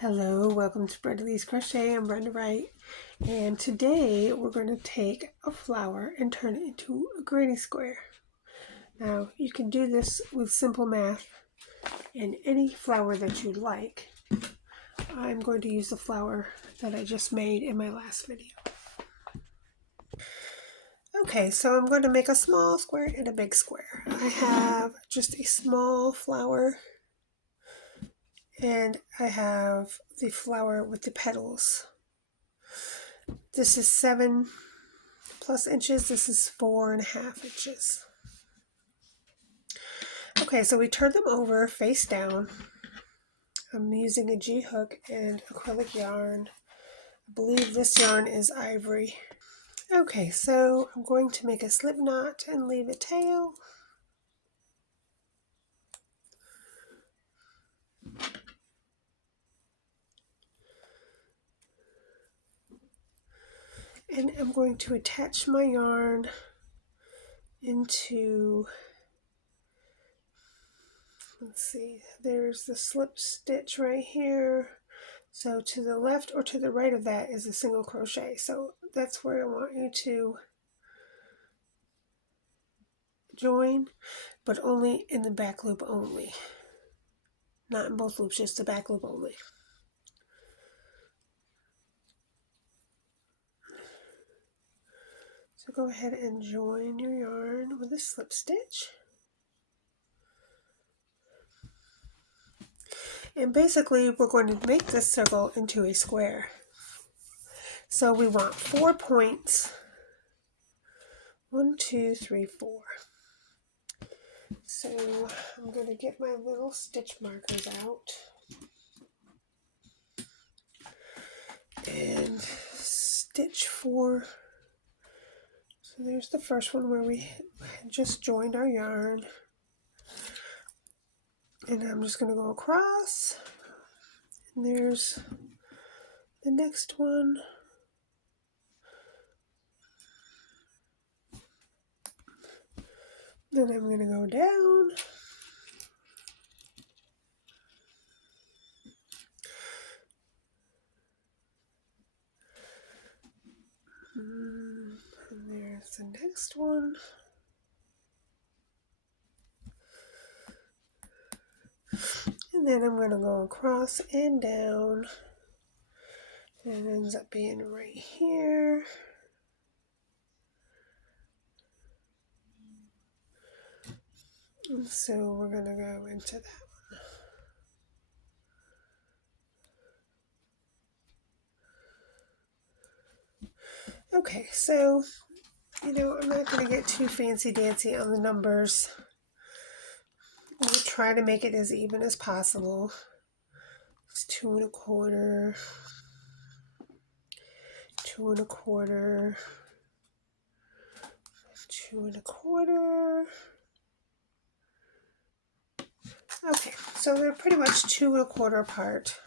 Hello, welcome to Brenda's Crochet. I'm Brenda Wright, and today we're going to take a flower and turn it into a granny square. Now, you can do this with simple math and any flower that you'd like. I'm going to use the flower that I just made in my last video. Okay, so I'm going to make a small square and a big square. I have just a small flower, and I have the flower with the petals. This is 7+ inches. This is 4.5 inches. Okay, so we turn them over face down. I'm using a G-hook and acrylic yarn. I believe this yarn is ivory. Okay, so I'm going to make a slip knot and leave a tail. And I'm going to attach my yarn into, let's see, there's the slip stitch right here. So to the left or to the right of that is a single crochet. So that's where I want you to join, but only in the back loop only. Not in both loops, just the back loop only. So go ahead and join your yarn with a slip stitch. And basically we're going to make this circle into a square. So we want 4 points. 1, 2, 3, 4. So I'm going to get my little stitch markers out and stitch 4. So there's the first one where we just joined our yarn. And I'm just going to go across. And there's the next one. Then I'm going to go down. And there's the next one. And then I'm going to go across and down. And it ends up being right here. And so we're going to go into that one. Okay, so, I'm not going to get too fancy-dancy on the numbers. We'll try to make it as even as possible. It's 2 1/4, 2 1/4, 2 1/4. Okay, so they're pretty much 2 1/4 apart.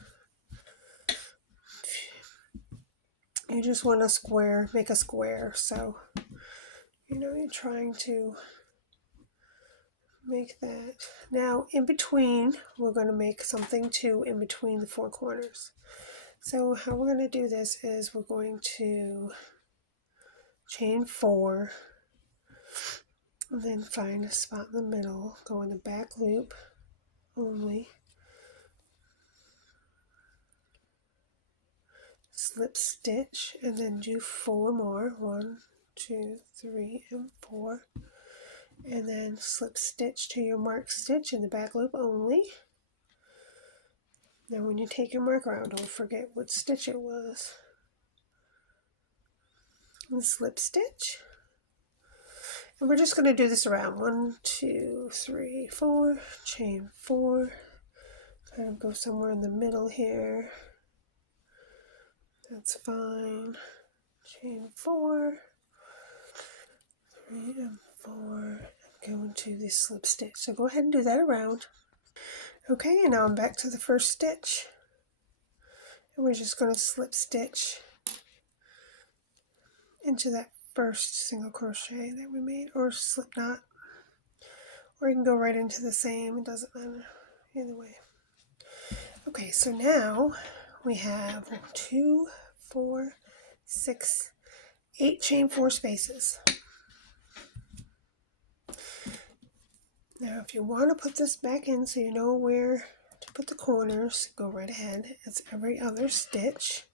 You just want a square, make a square. So, you're trying to make that. Now, in between, we're going to make something too in between the 4 corners. So how we're going to do this is we're going to chain 4, and then find a spot in the middle, go in the back loop only, slip stitch, and then do 4 more, 1, 2, 3, and 4, and then slip stitch to your mark stitch in the back loop only. Now when you take your marker out, don't forget what stitch it was. And slip stitch. And we're just going to do this around 1, 2, 3, 4, chain 4, kind of go somewhere in the middle here. That's fine. Chain 4, 3 and 4, and go into the slip stitch. So go ahead and do that around. Okay, and now I'm back to the first stitch. And we're just going to slip stitch into that first single crochet that we made, or slip knot, or you can go right into the same, it doesn't matter either way. Okay, so now we have 2, 4, 6, 8 chain 4 spaces. Now if you want to put this back in so you know where to put the corners, go right ahead. It's every other stitch.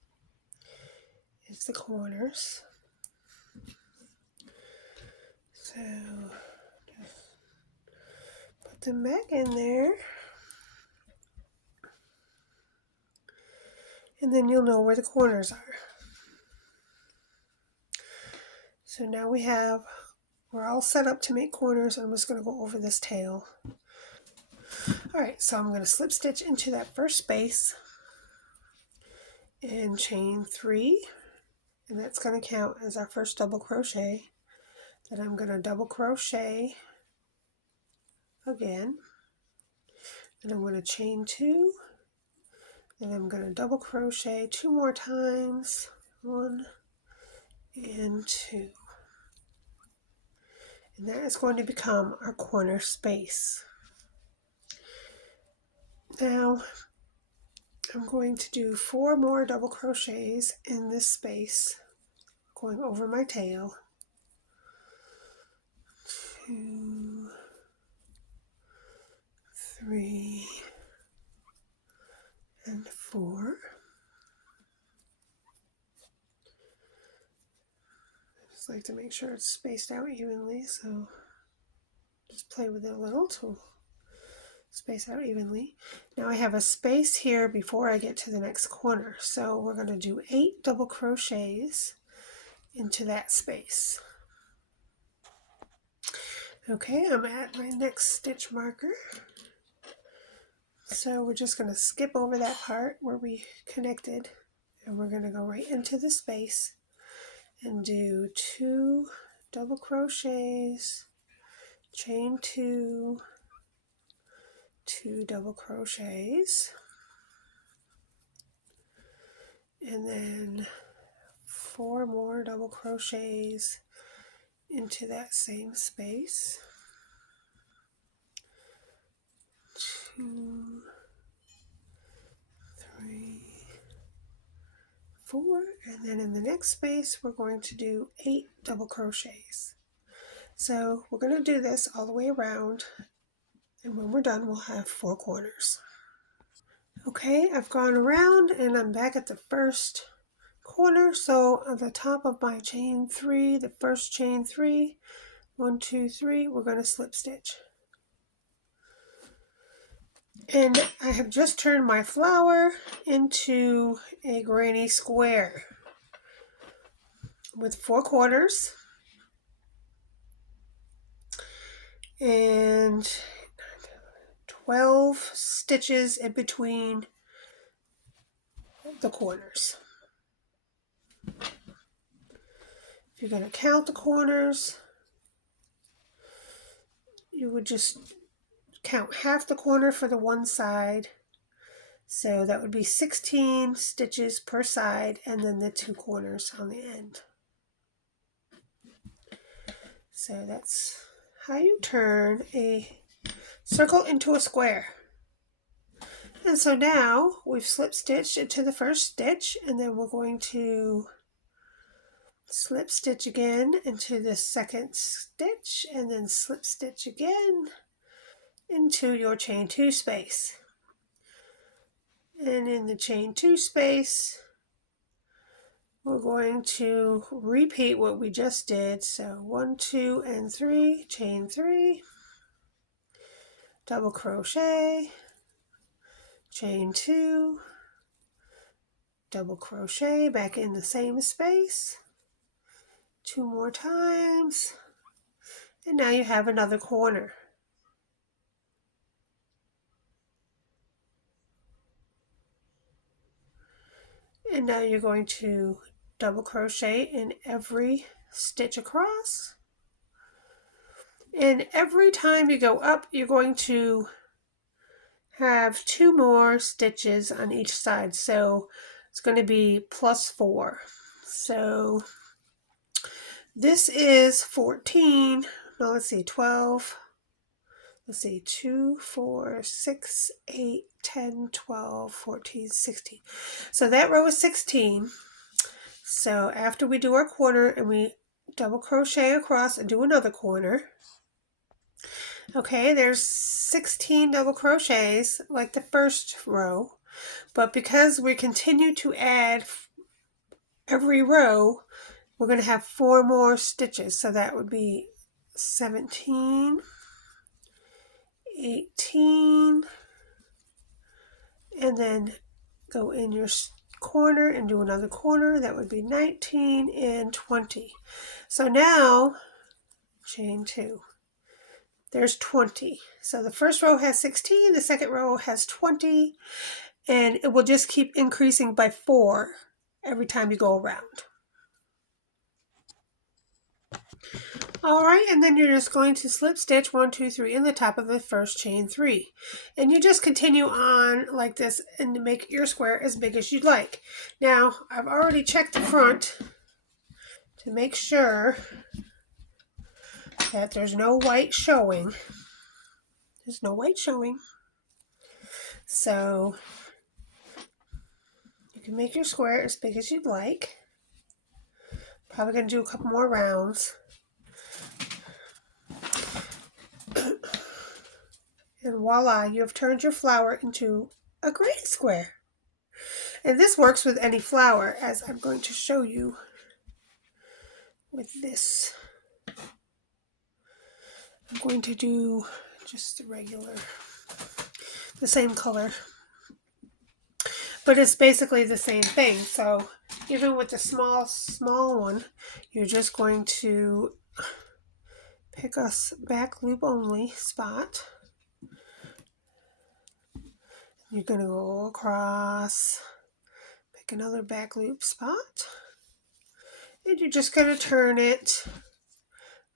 It's the corners. So just put them back in there. And then you'll know where the corners are. So now we're all set up to make corners. I'm just going to go over this tail. Alright, so I'm going to slip stitch into that first space and chain 3, and that's going to count as our first double crochet. Then I'm going to double crochet again, and I'm going to chain 2, and I'm going to double crochet 2 more times, 1 and 2. And that is going to become our corner space. Now I'm going to do 4 more double crochets in this space, going over my tail. 2, 3, and 4. I just like to make sure it's spaced out evenly, so just play with it a little to space out evenly. Now I have a space here before I get to the next corner, so we're going to do 8 double crochets into that space. Okay, I'm at my next stitch marker. So we're just going to skip over that part where we connected, and we're going to go right into the space and do 2 double crochets, chain 2, 2 double crochets, and then 4 more double crochets into that same space. 2, 3, 4, and then in the next space we're going to do 8 double crochets. So we're going to do this all the way around, and when we're done we'll have 4 corners. Okay, I've gone around and I'm back at the first corner. So on the top of my chain 3, the first chain 3, 1, 2, 3, we're going to slip stitch. And I have just turned my flower into a granny square with 4 corners and 12 stitches in between the corners. If you're going to count the corners, you would just count half the corner for the one side. So that would be 16 stitches per side, and then the 2 corners on the end. So that's how you turn a circle into a square. And so now we've slip stitched into the first stitch, and then we're going to slip stitch again into the second stitch, and then slip stitch again into your chain 2 space. And in the chain 2 space, we're going to repeat what we just did. So 1, 2, and 3, chain 3, double crochet, chain 2, double crochet back in the same space, 2 more times, and now you have another corner. And now you're going to double crochet in every stitch across. And every time you go up, you're going to have 2 more stitches on each side. So it's going to be plus 4. So this is 14. No, let's see, 12, let's see, 2, 4, 6, 8, 10, 12, 14, 16. So that row is 16. So after we do our corner and we double crochet across and do another corner, okay, there's 16 double crochets like the first row, but because we continue to add every row, we're going to have 4 more stitches. So that would be 17, 18, and then go in your corner and do another corner. That would be 19 and 20. So now chain 2. There's 20. So the first row has 16, the second row has 20, and it will just keep increasing by 4 every time you go around. Alright, and then you're just going to slip stitch 1, 2, 3 in the top of the first chain 3. And you just continue on like this and make your square as big as you'd like. Now, I've already checked the front to make sure that there's no white showing. There's no white showing. So, you can make your square as big as you'd like. Probably going to do a couple more rounds. And voila, you have turned your flower into a granny square. And this works with any flower, as I'm going to show you with this. I'm going to do just the regular, the same color. But it's basically the same thing. So even with the small one, you're just going to pick a back loop only spot. You're going to go across, pick another back loop spot, and you're just going to turn it,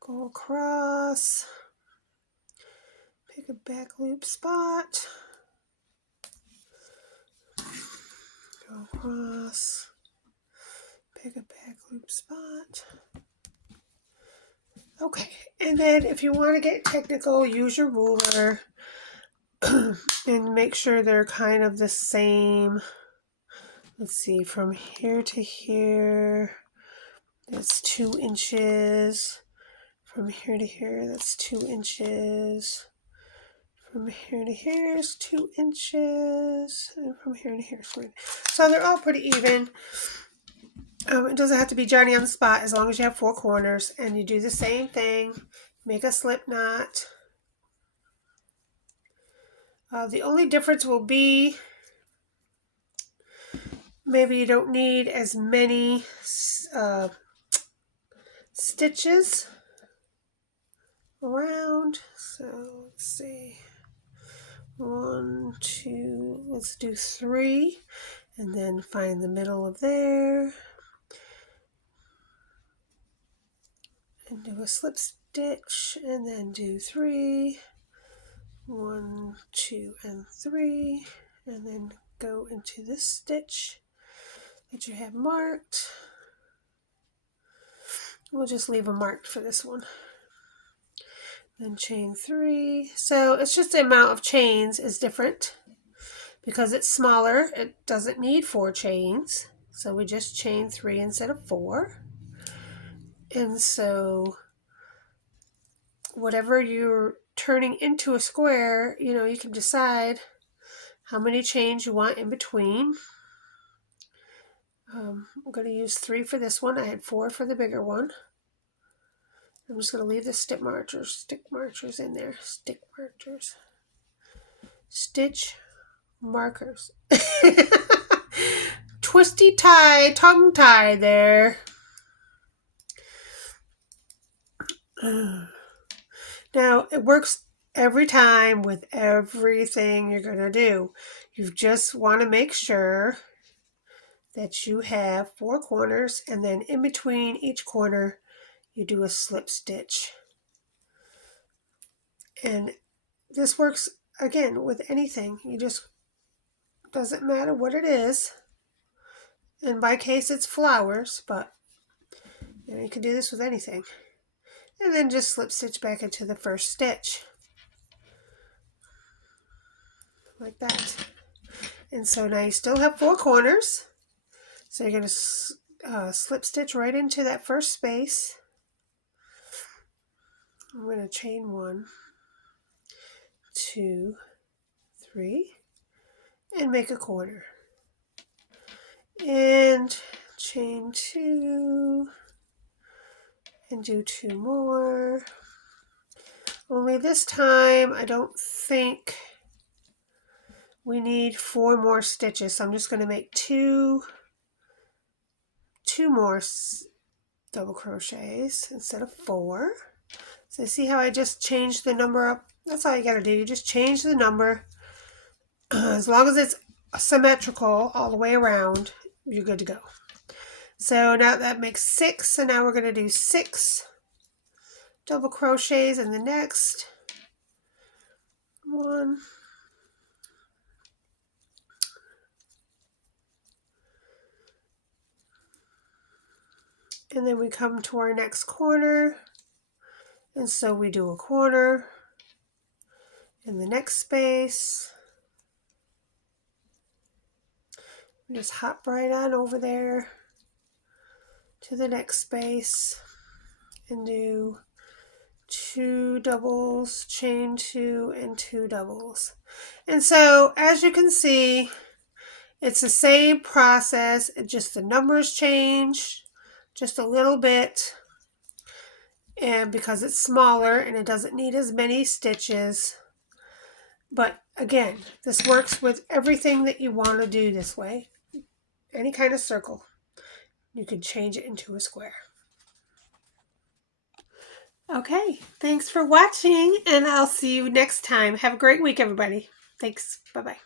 go across, pick a back loop spot, go across, pick a back loop spot. Okay, and then if you want to get technical, use your ruler and make sure they're kind of the same. Let's see, from here to here, that's 2 inches. From here to here, that's 2 inches. From here to here is 2 inches. And from here to here is 4 inches. So they're all pretty even. It doesn't have to be Johnny on the spot as long as you have 4 corners. And you do the same thing. Make a slip knot. The only difference will be maybe you don't need as many stitches around. So let's see. 1, 2, let's do 3. And then find the middle of there. And do a slip stitch. And then do 3. 1, 2, and 3, and then go into this stitch that you have marked. We'll just leave a marked for this one. Then chain 3. So it's just the amount of chains is different because it's smaller. It doesn't need 4 chains, so we just chain 3 instead of 4. And so whatever you're turning into a square, you can decide how many chains you want in between. I'm going to use 3 for this one. I had 4 for the bigger one. I'm just going to leave the stick markers in there. Stick markers. Stitch markers. Twisty tie, tongue tie there. Now, it works every time with everything you're going to do. You just want to make sure that you have 4 corners, and then in between each corner, you do a slip stitch. And this works, again, with anything. Doesn't matter what it is. In my case, it's flowers, but you can do this with anything. And then just slip stitch back into the first stitch. like that. And so now you still have 4 corners. So you're going to slip stitch right into that first space. I'm going to chain 1, 2, 3, and make a corner. And chain 2, and do 2 more. Only this time I don't think we need 4 more stitches, so I'm just going to make two more double crochets instead of 4. So see how I just changed the number up? That's all you got to do. You just change the number. As long as it's symmetrical all the way around, you're good to go. So now that makes 6, and now we're going to do 6 double crochets in the next one. And then we come to our next corner, and so we do a corner in the next space. Just hop right on over there to the next space and do 2 doubles, chain 2, and 2 doubles. And so as you can see, it's the same process, just the numbers change just a little bit, and because it's smaller and it doesn't need as many stitches. But again, this works with everything that you want to do this way. Any kind of circle, you can change it into a square. Okay, thanks for watching, and I'll see you next time. Have a great week, everybody. Thanks. Bye-bye.